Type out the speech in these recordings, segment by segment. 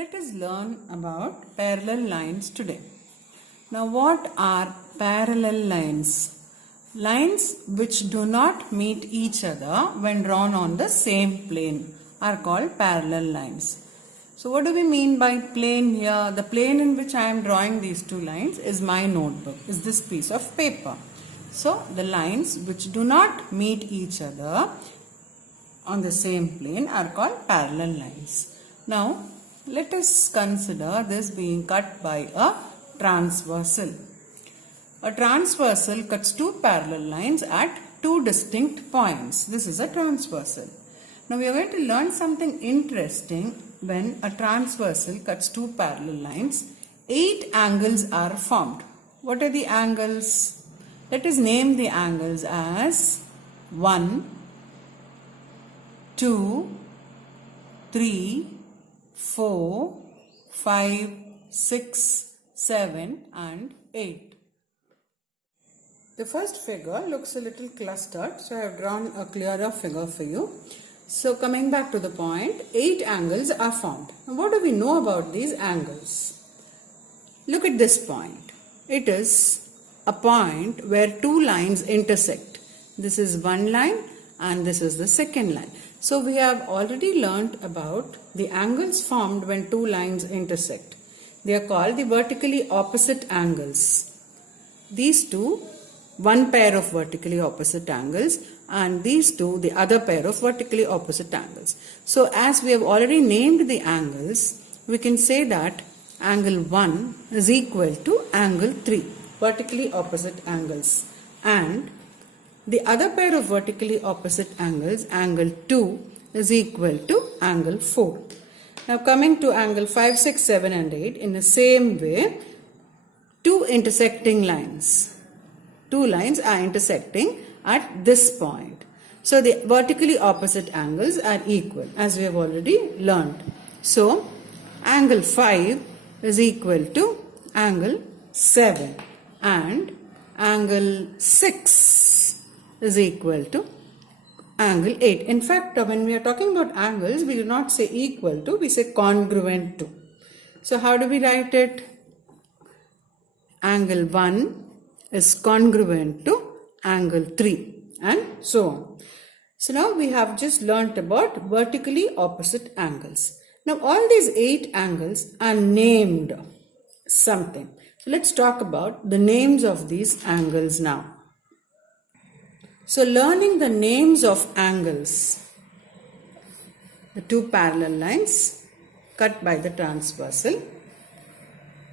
Let us learn about parallel lines today. Now, what are parallel lines? Lines which do not meet each other when drawn on the same plane are called parallel lines. So, what do we mean by plane here? The plane in which I am drawing these two lines is my notebook, is this piece of paper. So, the lines which do not meet each other on the same plane are called parallel lines. Now, let us consider this being cut by a transversal. A transversal cuts two parallel lines at two distinct points. This is a transversal. Now we are going to learn something interesting. When a transversal cuts two parallel lines, 8 angles are formed. What are the angles? Let us name the angles as 1, 2, 3, 4, 5, 6, 7 and 8. The first figure looks a little clustered, so I have drawn a clearer figure for you. So coming back to the point, 8 angles are formed. Now what do we know about these angles? Look at this point. It is a point where two lines intersect. This is one line and this is the second line. So we have already learnt about the angles formed when two lines intersect. They are called the vertically opposite angles. These two, one pair of vertically opposite angles, and these two, the other pair of vertically opposite angles. So as we have already named the angles, we can say that angle 1 is equal to angle 3, vertically opposite angles, and the other pair of vertically opposite angles, angle 2, is equal to angle 4. Now coming to angle 5, 6, 7 and 8, in the same way, two intersecting lines. Two lines are intersecting at this point. So the vertically opposite angles are equal, as we have already learned. So angle 5 is equal to angle 7 and angle 6 is equal to angle 8. In fact, when we are talking about angles, we do not say equal to, we say congruent to. So how do we write it? Angle 1 is congruent to angle 3 and so on. So now we have just learnt about vertically opposite angles. Now all these 8 angles are named something. So let's talk about the names of these angles now. So learning the names of angles, the two parallel lines cut by the transversal,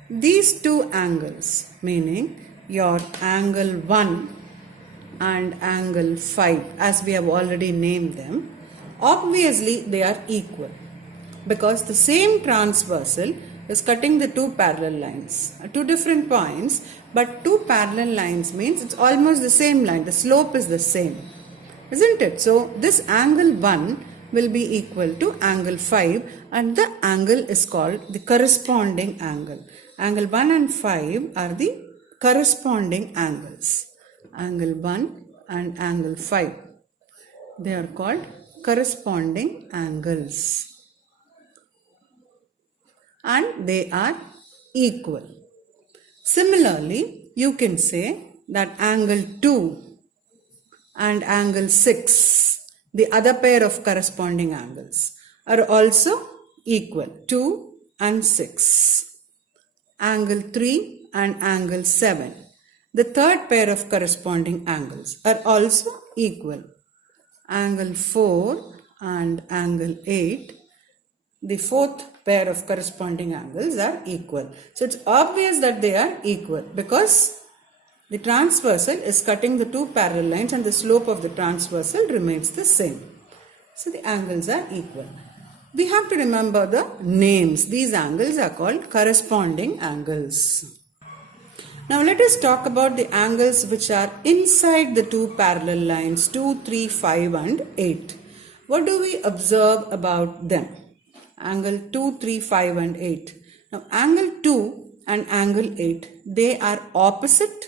these two angles, meaning your angle 1 and angle 5, as we have already named them, obviously they are equal because the same transversal is cutting the two parallel lines at two different points, but two parallel lines means it's almost the same line, the slope is the same, isn't it? So this angle 1 will be equal to angle 5 and the angle is called the corresponding angle. Angle 1 and 5 are the corresponding angles. Angle 1 and angle 5. They are called corresponding angles. And they are equal. Similarly, you can say that angle 2 and angle 6, the other pair of corresponding angles, are also equal. 2 and 6. Angle 3 and angle 7. The third pair of corresponding angles are also equal. Angle 4 and angle 8. The fourth pair of corresponding angles are equal. So it's obvious that they are equal because the transversal is cutting the two parallel lines and the slope of the transversal remains the same. So the angles are equal. We have to remember the names. These angles are called corresponding angles. Now let us talk about the angles which are inside the two parallel lines 2, 3, 5 and 8. What do we observe about them? Angle 2, 3, 5 and 8. Now angle 2 and angle 8, they are opposite,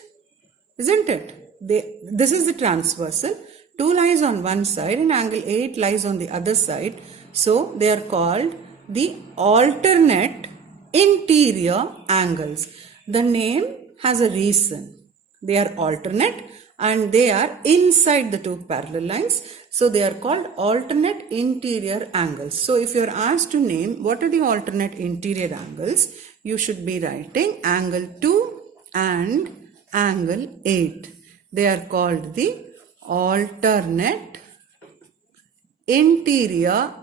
isn't it? This is the transversal. 2 lies on one side and angle 8 lies on the other side. So they are called the alternate interior angles. The name has a reason. They are alternate and they are inside the two parallel lines. So they are called alternate interior angles. So if you are asked to name what are the alternate interior angles, you should be writing angle 2 and angle 8. They are called the alternate interior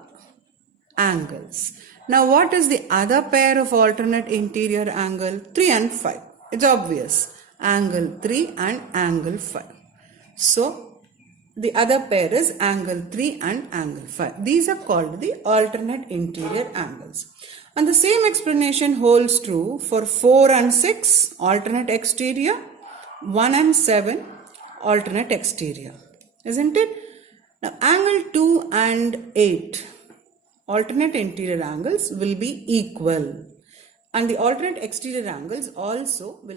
angles. Now what is the other pair of alternate interior angle? 3 and 5. It's obvious. Angle 3 and angle 5. So the other pair is angle 3 and angle 5. These are called the alternate interior angles. And the same explanation holds true for 4 and 6 alternate exterior, 1 and 7 alternate exterior. Isn't it? Now angle 2 and 8 alternate interior angles will be equal. And the alternate exterior angles also will